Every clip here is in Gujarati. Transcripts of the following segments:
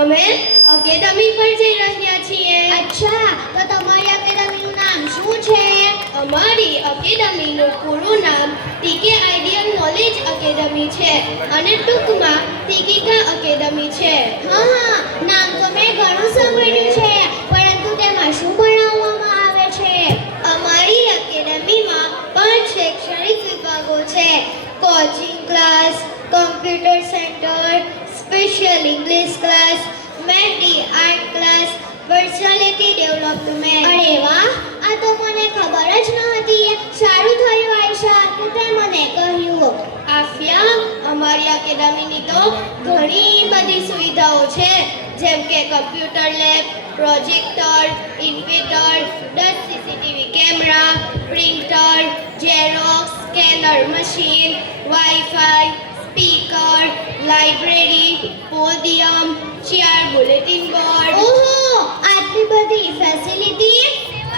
અમે એકેડમી પર જઈ રહ્યા છીએ. અચ્છા, તો તમારી એકેડમીનું નામ શું છે? અમારી એકેડમીનું પૂરું નામ ટીકે આઈડિયલ નોલેજ એકેડમી છે અને ટૂંકમાં ટીકિકા એકેડમી છે. હા, નામ તો મેં ઘણું સાંભળ્યું છે, પરંતુ તેમાં શું ભણાવવામાં આવે છે? અમારી એકેડમીમાં 5 શૈક્ષણિક વિભાગો છે: coaching class, computer centre, special English class, mehndi art class, personality development. અરે વાહ, આ તો મને ખબર જ ન હતી. સારું થયું આયશા કે તે મને કહ્યું. આફિયા, અમારી એકેડમીની તો ઘણી બધી સુવિધાઓ છે, જેમ કે computer lab, projector, inverter, 10 CCTV camera, printer, xerox, scanner machine, wifi, speaker, library, podium, chair, bulletin board. ઓહો, આટલી બધી ફેસિલિટી!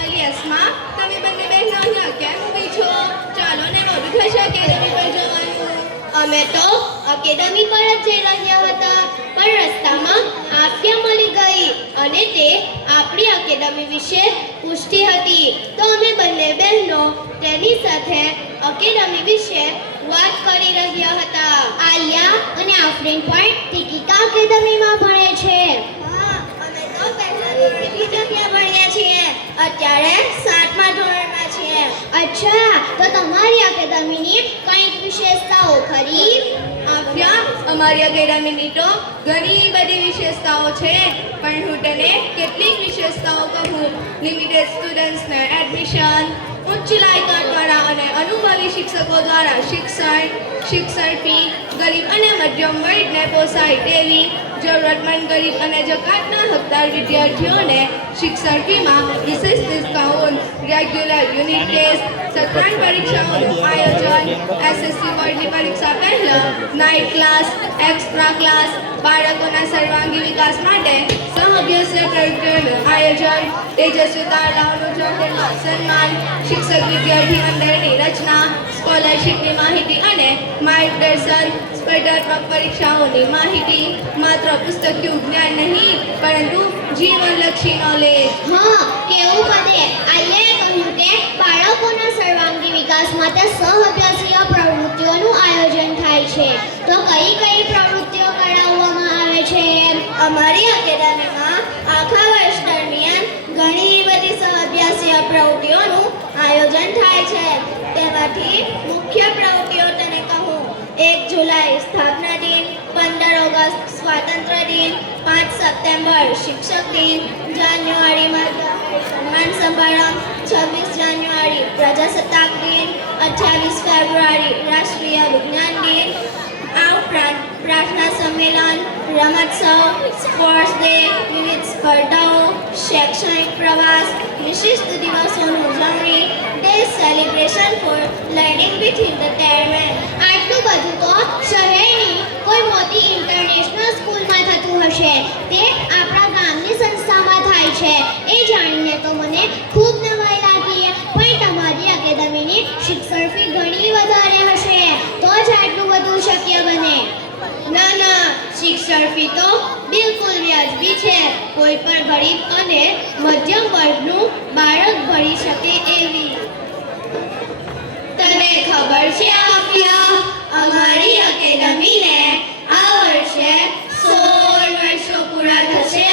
અલિયાસમાં તમે બંને બહેનો અહીંયા કેમ ઊભી છો? ચાલો ને, મોડું થશે એકેડમી પર જવાનું. અમે તો એકેડમી પર જ જઈ રહ્યા હતા, પણ રસ્તામાં આફિયા મળી ગઈ અને તે આપણી એકેડમી વિશે પૂછતી હતી. તો અમે બંને બહેનો તેની સાથે એકેડમી વિશે વાત કરી રહ્યા હતા. આલિયા અને આફરીન પણ ટીકિકા એકેડમીમાં ભણે છે. હા, અમે તો પહેલા ધોરણથી જ ત્યાં ભણ્યા છીએ. અત્યારે 7મા ધોરણમાં છીએ. અચ્છા, તો તમારી એકેડમીની કંઈક વિશેષતાઓ ખરી? આફિયા, અમારી એકેડમીની તો ઘણી બધી વિશેષતાઓ છે, પણ હું તને કેટલીક વિશેષતાઓ કહું. લિમિટેડ સ્ટુડન્ટ્સને એડમિશન, ઉચ્ચ લાયકાતવાળા અને અનુભવી શિક્ષકો દ્વારા શિક્ષણ ફી ગરીબ અને મધ્યમ વર્ગને પોસાય તેવી, જરૂરતમંદ ગરીબ અને જકાતના હકદાર વિદ્યાર્થીઓને શિક્ષણ ફીમાં વિશેષ ડિસ્કાઉન્ટ, રેગ્યુલર યુનિટ ટેસ્ટ, સત્રાંત પરીક્ષાઓનું આયોજન, એસએસસી બોર્ડની પરીક્ષા પહેલા નાઇટ ક્લાસ, એક્સ્ટ્રા ક્લાસ, બાળકોના સર્વાંગી વિકાસ માટે સહઅભ્યાસ પ્રવૃત્તિઓનું આયોજન, તેજસ્વી તારલાઓનું જોડેલું સન્માન, શિક્ષક વિદ્યાર્થી મંડળની રચના, સ્કોલરશીપની માહિતી અને માર્ગદર્શન, સ્પર્ધાત્મક પરીક્ષાઓની માહિતી, માત્ર પુસ્તકીય જ્ઞાન નહીં પરંતુ જીવનલક્ષી નોલેજ. હા, કેવું બધે આલિયાએ કહ્યું કે બાળકોના સર્વાંગી વિકાસ માટે સહઅભ્યાસીય પ્રવૃત્તિઓનું આયોજન થાય છે. તો કઈ કઈ પ્રવૃત્તિઓ કરાવવામાં આવે છે? અમારી એકેડમીમાં આખા વર્ષ દરમિયાન ઘણી બધી સહઅભ્યાસીય પ્રવૃત્તિઓનું આયોજન થાય છે. તેમાંથી મુખ્ય પ્રવૃત્તિઓ તને કહું: 1 જુલાઈ સ્થાપના દિન, 15 ઓગસ્ટ સ્વાતંત્ર્ય દિન, 5 સપ્ટેમ્બર શિક્ષક દિન, જાન્યુઆરીમાં સન્માન સમારંભ, 26 જાન્યુઆરી પ્રજાસત્તાક દિન, 28 ફેબ્રુઆરી રાષ્ટ્રીય વિજ્ઞાન દિન. આ ઉપરાંત પ્રાર્થના સંમેલન, રમોત્સવ, સ્પોર્ટ્સ ડે, વિવિધ સ્પર્ધાઓ, શૈક્ષણિક પ્રવાસ, વિશિષ્ટ દિવસોની ઉજવણી, day celebration for learning within the ટેરમેન. આટલું બધું તો શહેરની કોઈ મોટી ઇન્ટરનેશનલ સ્કૂલમાં થતું હશે. તે આપણા ગામની સંસ્થામાં થાય છે. એ જાણીને તો મને ખૂબ નવાઈ લાગી. પણ તમારી એકેડમીની શિક્ષણ ફી ઘણી વધારે હશે, તો જ આટલું બધું શક્ય બને. ના ના, શિક્ષણ ફી તો બિલકુલ વ્યાજબી છે. કોઈ પણ ગરીબ અને મધ્યમ વર્ગનું બાળક ભણી શકે એવી. તને ખબર છે આફિયા, અમારી એકેડમીને આ વર્ષે 16 વર્ષો પૂરા થશે.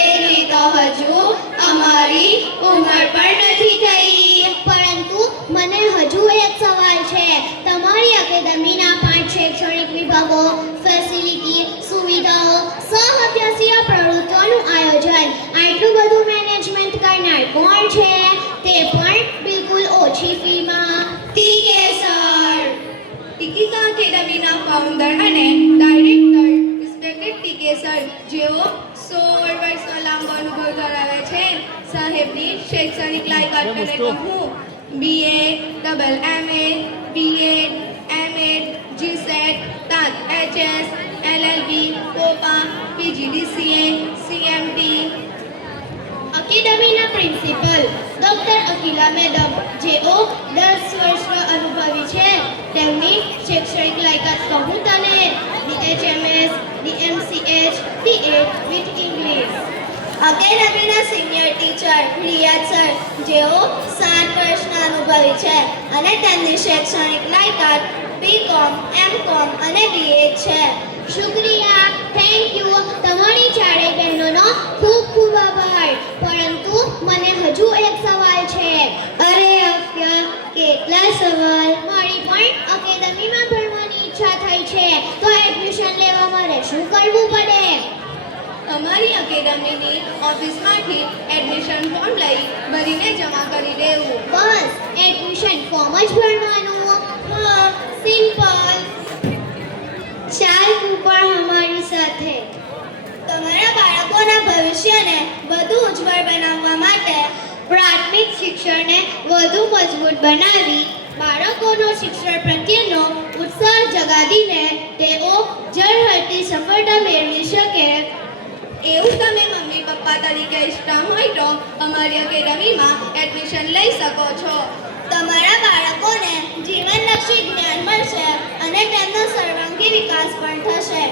એની તો હજુ અમારી ઉંમર પણ નથી થઈ. પરંતુ મને હજુ એક સવાલ છે. તમારી એકેડમીના 5 શૈક્ષણિક વિભાગો, ફેસિલિટી, સુવિધાઓ, સહઅભ્યાસીય પ્રવૃત્તિઓનું આયોજન, આટલું બધું મેનેજમેન્ટ કરનાર કોણ છે? તે પણ બિલકુલ ઓછી ફીમાં. TK sir. ટીકિકા એકેડમીના ફાઉન્ડર અને ડાયરેક્ટર રિસ્પેક્ટેડ ટીકે સર, જેઓ 16 વર્ષનો લાંબો અનુભવ ધરાવે છે, સાહેબની શૈક્ષણિક લાયકાત તને કહું: BA, double MA, BEd, MEd, GSET, TAT, HS, LLB, POPA, PGDCA, CMT. એકેડમીના પ્રિન્સિપલ ડોક્ટર અકિલા મેડમ, જેઓ 10 વર્ષનો અનુભવી છે, તેમની શૈક્ષણિક લાયકાત કહું તને: BHMS, DMCS, the aid with English. એકેડેમીના સિનિયર ટીચર રિયાદ સર, જેઓ 7 વર્ષના અનુભવી છે અને તેમની શૈક્ષણિક લાયકાત BCom, MCom અને BA છે. શુક્રિયા, થેન્ક યુ. તમારી ચારેય બહેનોનો ખૂબ ખૂબ આભાર. પરંતુ મને હજુ એક સવાલ છે. અરે અફ્યા, કેટલા સવાલ? મારી પણ એકેડેમીમાં ભણવાની ઈચ્છા થઈ છે, તો એડમિશન લેવા મારે શું કરવું પડે? અમારી એકેડેમીની ઓફિસમાંથી એડમિશન ફોર્મ લઈ ભરીને જમા કરી દેવું. બસ એડમિશન ફોર્મ જ ભરવાનું? હા, સિમ્પલ. ચાલ તું પણ અમારી સાથે. તમારા બાળકોના ભવિષ્યને વધુ ઉજ્જવળ બનાવવા માટે પ્રાથમિક શિક્ષણને વધુ મજબૂત બનાવી બાળકોનો શિક્ષણ પ્રત્યેનો ઉત્સાહ જગાડીને તેઓ ઝળહળતી સફળતા મેળવી શકે. એવું તમે મમ્મી પપ્પા તરીકે ઈચ્છતા હોય તો અમારી એકેડેમીમાં એડમિશન લઈ શકો છો. તમારા બાળકોને જીવનલક્ષી જ્ઞાન મળશે અને તેમનો સર્વાંગી વિકાસ પણ થશે.